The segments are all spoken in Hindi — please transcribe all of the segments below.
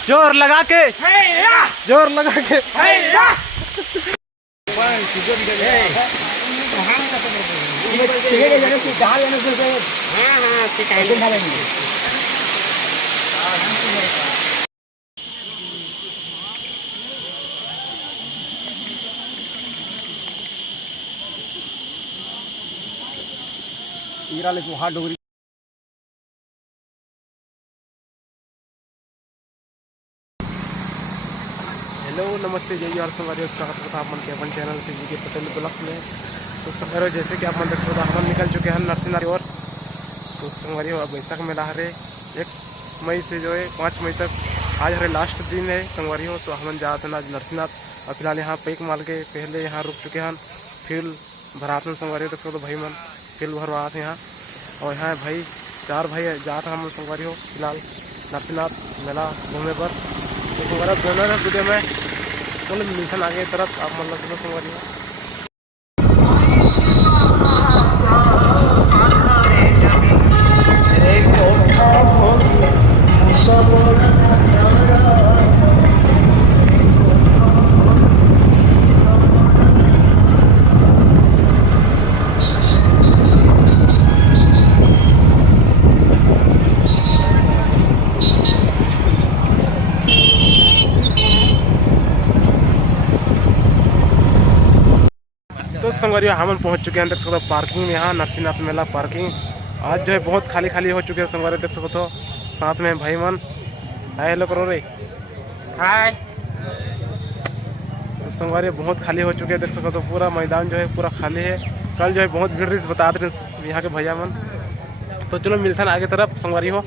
जोर लगा के, जोर लगा के। वहाँ डोगरी हेलो नमस्ते जय और संगवारी स्वागत करता अपन के अपन चैनल से जी के पटेल ब्लॉग में। तो संगवारी जैसे कि आप मन देख सकते हम निकल चुके हैं नरसिंह और तो संगवारी अब बैसाख मेला हरे 1 मई से जो है 5 मई तक आज हरे लास्ट दिन है संगवारी हो। तो हम जाते हैं आज नरसिंहनाथ और फिलहाल यहाँ पेक माल के पहले यहाँ रुक चुके हैं फिर भरातन संगवारी देख सकते भाई मन फिर भरवा यहाँ और यहाँ भाई 4 भाई जाते हम संगवारी हो फिलहाल नरसिंहनाथ मेला घूमने पर। तो संगवारी दोनों वीडियो में चलो मिशन आगे तरफ आप मतलब चलो संगवारी हो। तो संगवारी हम पहुंच चुके हैं देख सकते हो पार्किंग में यहाँ नरसिंहनाथ मेला पार्किंग आज जो है बहुत खाली खाली हो चुके हैं संगवारी देख सकते हो। साथ में भाई मन हाय हेलो करो रे हाय। तो संगवारी बहुत खाली हो चुके हैं देख सकते हो पूरा मैदान जो है पूरा खाली है। कल जो है बहुत भीड़ रही बता रहे यहाँ के भैया मन। तो चलो मिलते हैं आगे तरफ संगवारी हो।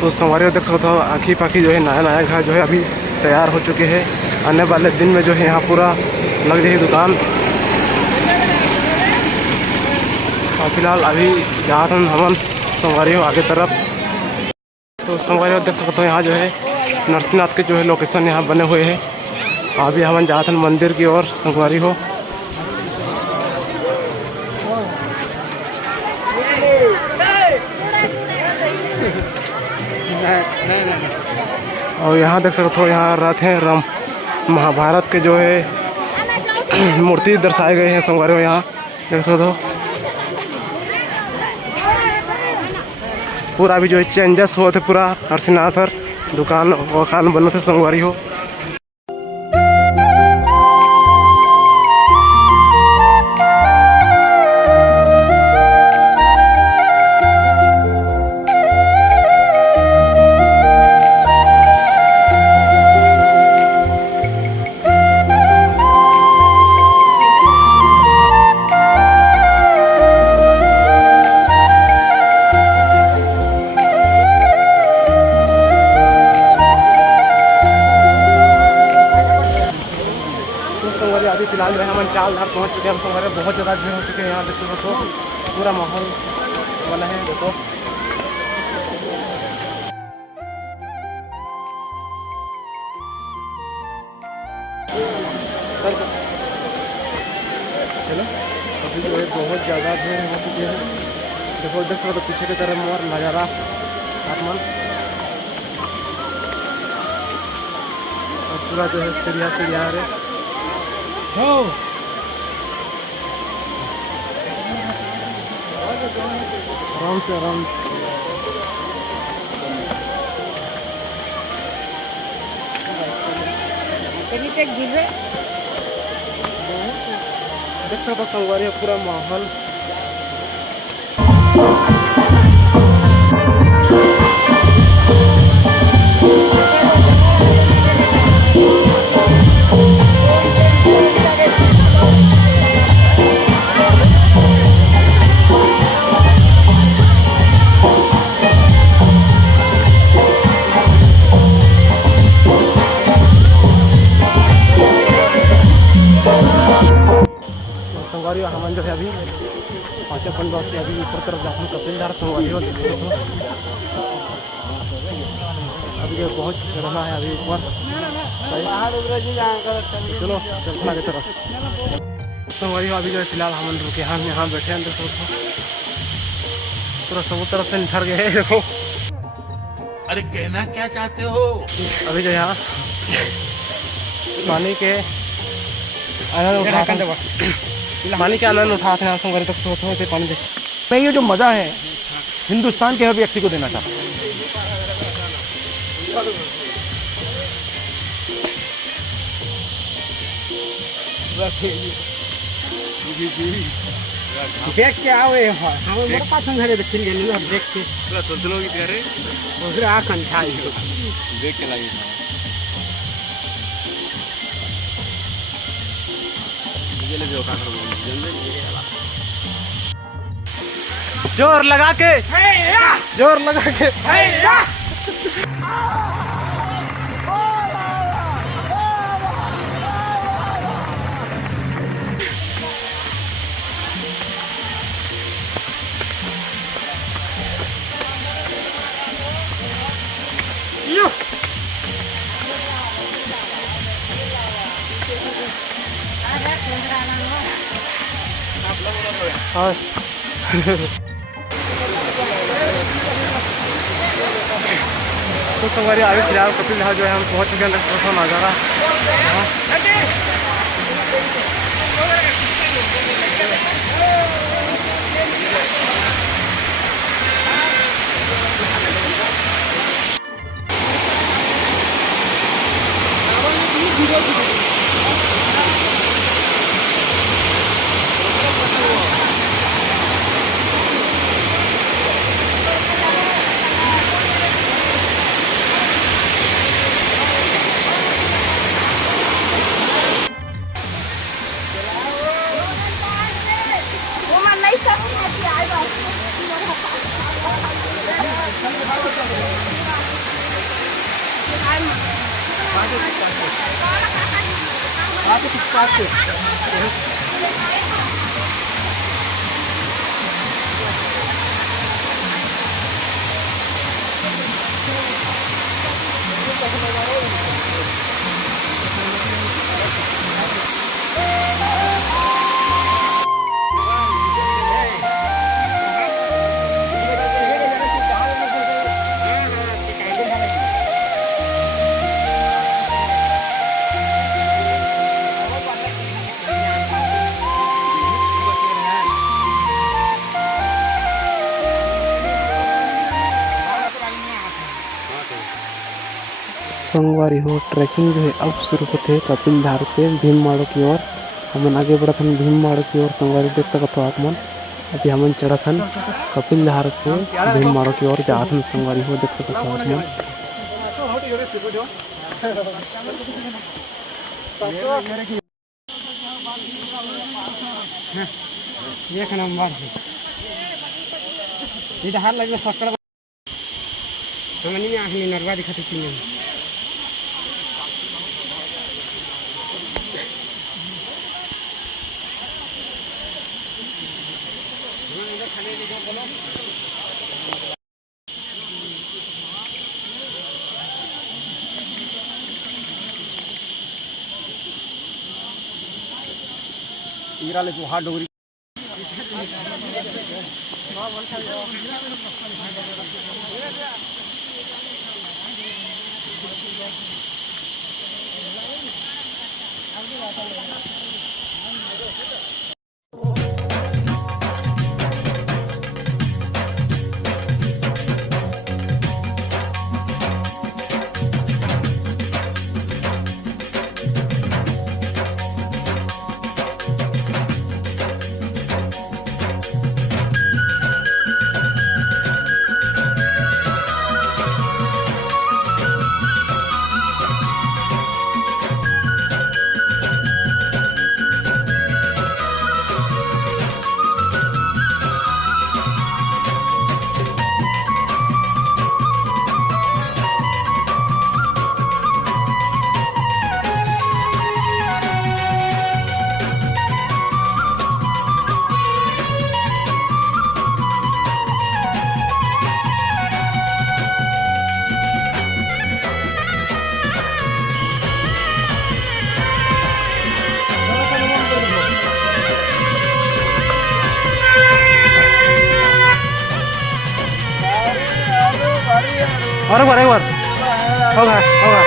तो संगवारी देख सकते हो आखी पाखी जो है नया नया घर जो है अभी तैयार हो चुके हैं। आने वाले दिन में जो है यहाँ पूरा लग जाएगी दुकान। और फिलहाल अभी जा रहे हैं हम संगवारी हो आगे तरफ। तो संगवारी हो देख सकते हो यहाँ जो है नरसिंहनाथ के जो है लोकेशन यहाँ बने हुए हैं। अभी हम जाते हैं मंदिर की ओर संगवारी हो। और यहाँ देख सकते हो यहाँ रथ है राम महाभारत के जो है मूर्ति दर्शाए गए हैं संगवारी हो। यहाँ देख सकते हो पूरा भी जो है चेंजेस हुए थे पूरा नरसिंहनाथ पर दुकान वकान बने थे संगवारी हो। अभी फिलहाल जो है हम चालधार पहुँच चुके हैं। हम संगवारी बहुत ज़्यादा भीड़ हो चुके हैं यहाँ देख सकते हो पूरा माहौल बना है देखो। चलो अभी जो है बहुत ज़्यादा भीड़ हो चुकी है देखो देख सकते हो पीछे की तरफ मोर नज़ारा आसमान और पूरा जो है सीढ़िया है। आराम से आराम देख सकते हो संगवारी पूरा माहौल। संगवारी हम जो है अभी 5 से अभी ऊपर तरफ जाते हैं कपिलधार संगवारी हो देखते हो अभी जो बहुत रहा है अभी ऊपर। चलो चलते आगे तरफ संगवारी हो। अभी जो है फिलहाल हम रुके हम यहाँ बैठे हैं देखो पूरा सब तरफ से निखर गए देखो। अरे कहना क्या चाहते हो? अभी जो यहाँ पानी के आनंद उठाते हैं संगवारी तक सोते हुए पानी देख। मैं ये जो मज़ा है हिंदुस्तान के हर व्यक्ति को देना चाहता हूँ। देख के आवे हम बड़ा पसंद है देखिन गेली हम देख के पूरा सोचलो की तेरे ओकरे आखन खाई देख के लगी ये ले जो काकर जोर लगा के जोर लगा के हाँ तो संगवारी अभी फिलहाल कपिल धार जो है हम पहुँच चुके हैं नज़ारा। संगवारी हो ट्रैकिंग जो है अब शुरू होते है कपिल धार से भीममाड़ो की ओर। हमन आगे बढ़त हन भीममाड़ो की ओर। संगवारी देख सकत हो आप मन अभी हमन चढ़त हन कपिल धार से भीममाड़ो की ओर जात हन। संगवारी हो देख सकत हो आप मन एक नंबर इधर हाल लगे सकड़ हमनी में आखनी नरवा दिखाते चिन्ह ईरा ले हाथ डोरी और एक बार होगा होगा।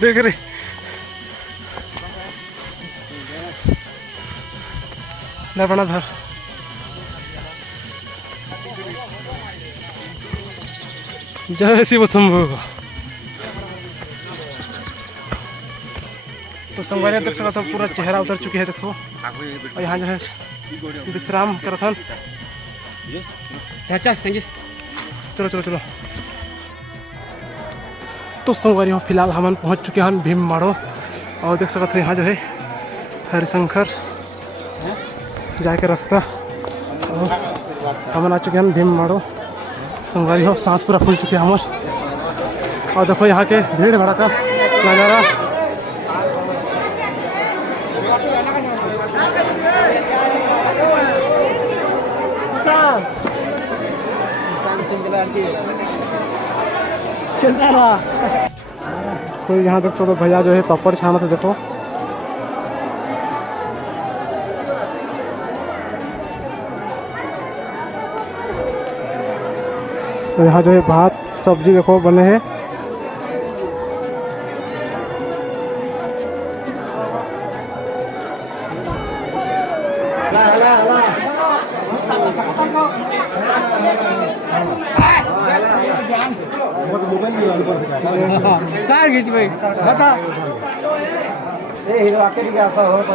देख रही बना धर जय शिव शंभु। तो संगवारी देख सकते हो पूरा चेहरा उतर चुकी है देखो। और यहाँ जो है विश्राम करथन। चाचा संगे चलो चलो चलो। तो संगवारी हो फिलहाल हम पहुँच चुके हैं भीम माड़ो। और देख सकते हो यहाँ जो है हरिशंकर जाए के रास्ता। और हम आ चुके हैं भीम माड़ो। संगवारी हो सांस पूरा फूल चुके हैं हमारे। और देखो यहाँ के भीड़ भड़ा का नज़ारा। तो यहाँ देख सकते भैया जो है पापड़ छाना था देखो। तो यहाँ जो है भात सब्जी देखो बने हैं। कार खींच भाई बता ए हीरो आके भी ऐसा हो तो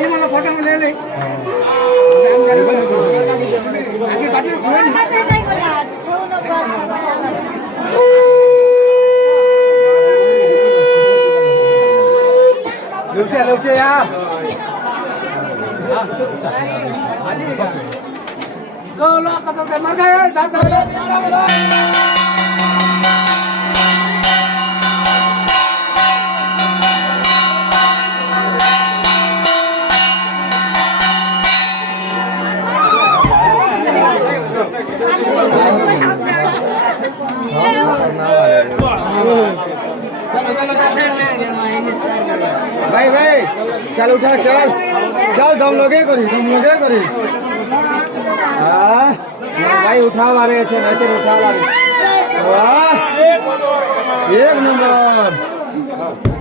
ये वाला फोटो में ले ले आगे काटे छोड़ नहीं बोला दोनों बात लुटे यार go lo kata ke mar gaya दादा भाई भाई चल उठा चल चल दम लगे करी हाँ भाई उठा मारे अच्छे उठा मारे वाह एक नंबर।